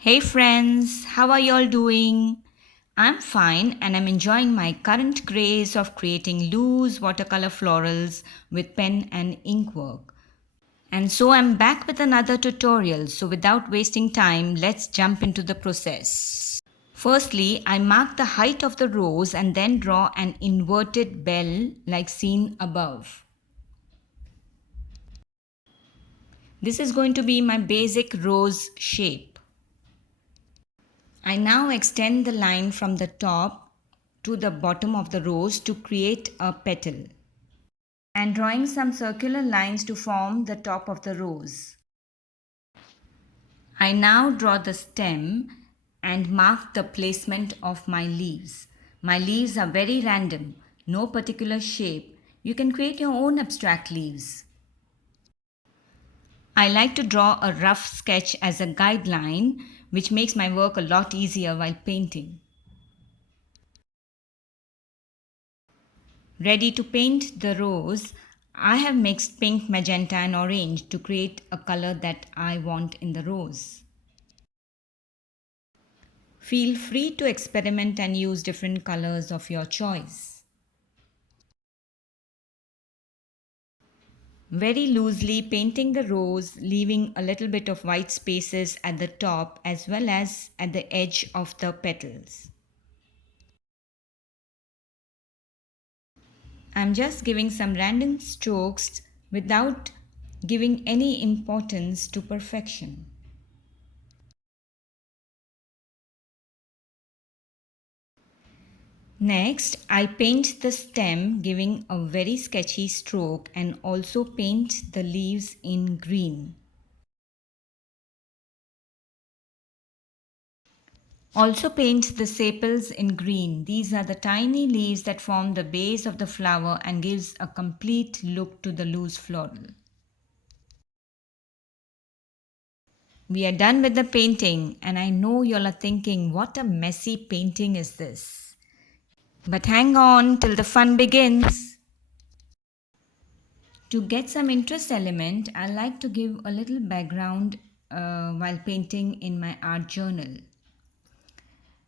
Hey friends, how are y'all doing? I'm fine and I'm enjoying my current craze of creating loose watercolor florals with pen and ink work. And so I'm back with another tutorial. So without wasting time, let's jump into the process. Firstly, I mark the height of the rose and then draw an inverted bell like seen above. This is going to be my basic rose shape. I now extend the line from the top to the bottom of the rose to create a petal and drawing some circular lines to form the top of the rose. I now draw the stem and mark the placement of my leaves. My leaves are very random, no particular shape. You can create your own abstract leaves. I like to draw a rough sketch as a guideline, which makes my work a lot easier while painting. Ready to paint the rose, I have mixed pink, magenta and orange to create a color that I want in the rose. Feel free to experiment and use different colors of your choice. Very loosely painting the rose, leaving a little bit of white spaces at the top as well as at the edge of the petals. I'm just giving some random strokes without giving any importance to perfection. Next, I paint the stem giving a very sketchy stroke and also paint the leaves in green. Also paint the sepals in green. These are the tiny leaves that form the base of the flower and gives a complete look to the loose floral. We are done with the painting and I know you all are thinking, what a messy painting is this? But hang on till the fun begins. To get some interest element, I like to give a little background while painting in my art journal.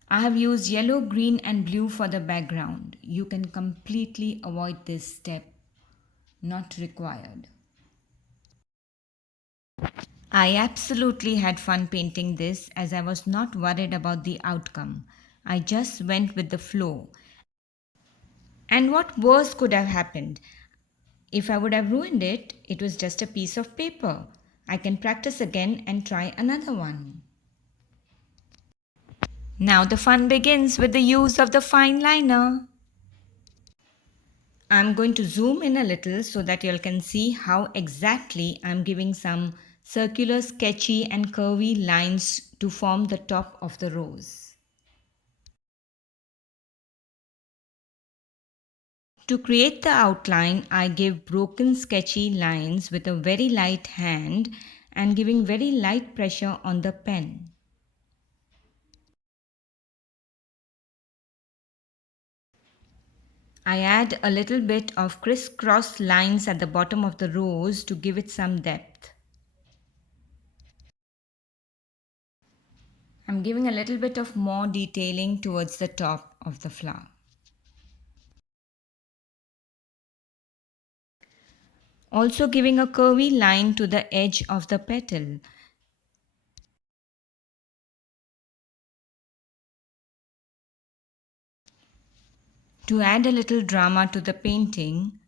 I have used yellow, green and blue for the background. You can completely avoid this step, not required. I absolutely had fun painting this as I was not worried about the outcome. I just went with the flow. And what worse could have happened? If I would have ruined it, it was just a piece of paper. I can practice again and try another one. Now the fun begins with the use of the fine liner. I'm going to zoom in a little so that you all can see how exactly I'm giving some circular, sketchy and curvy lines to form the top of the rose. To create the outline, I give broken sketchy lines with a very light hand and giving very light pressure on the pen. I add a little bit of crisscross lines at the bottom of the rose to give it some depth. I'm giving a little bit of more detailing towards the top of the flower. Also giving a curvy line to the edge of the petal. To add a little drama to the painting,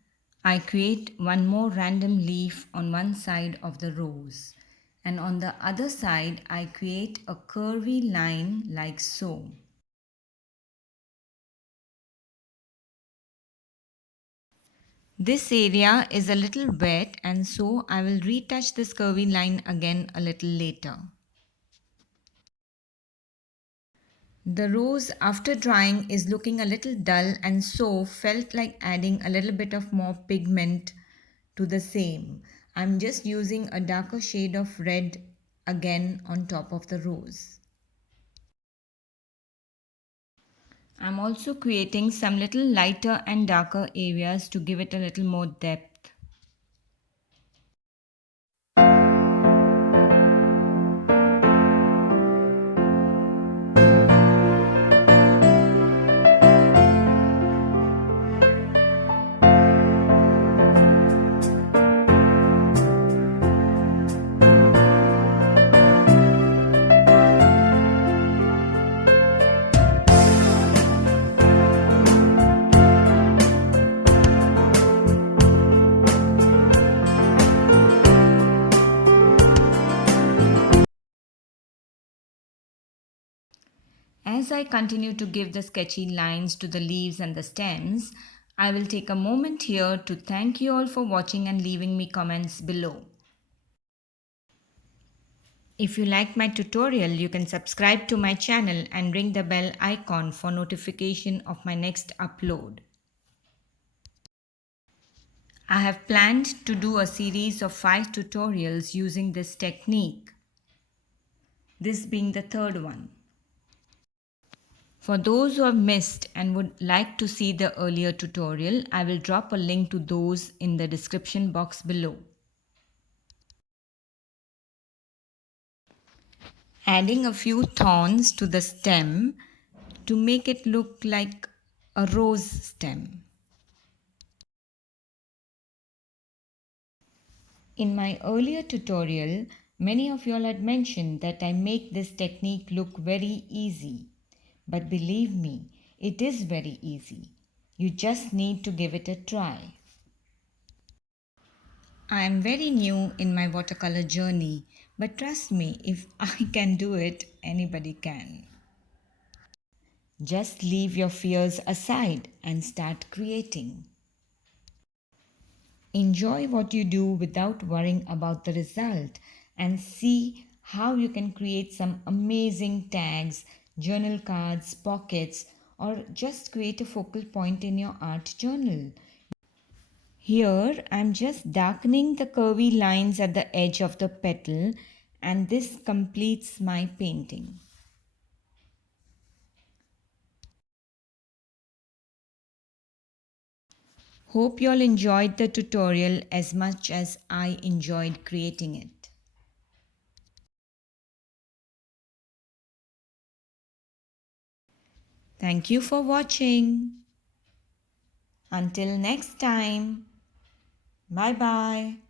I create one more random leaf on one side of the rose, and on the other side I create a curvy line like so. This area is a little wet and so I will retouch this curvy line again a little later. The rose after drying is looking a little dull and so felt like adding a little bit of more pigment to the same. I'm just using a darker shade of red again on top of the rose. I'm also creating some little lighter and darker areas to give it a little more depth. As I continue to give the sketchy lines to the leaves and the stems, I will take a moment here to thank you all for watching and leaving me comments below. If you like my tutorial, you can subscribe to my channel and ring the bell icon for notification of my next upload. I have planned to do a series of 5 tutorials using this technique, this being the third one. For those who have missed and would like to see the earlier tutorial, I will drop a link to those in the description box below. Adding a few thorns to the stem to make it look like a rose stem. In my earlier tutorial, many of y'all had mentioned that I make this technique look very easy. But believe me, it is very easy. You just need to give it a try. I am very new in my watercolor journey, but trust me, if I can do it, anybody can. Just leave your fears aside and start creating. Enjoy what you do without worrying about the result and see how you can create some amazing tags, journal cards, pockets, or just create a focal point in your art journal. Here I'm just darkening the curvy lines at the edge of the petal, and this completes my painting. Hope you all enjoyed the tutorial as much as I enjoyed creating it. Thank you for watching. Until next time, bye bye.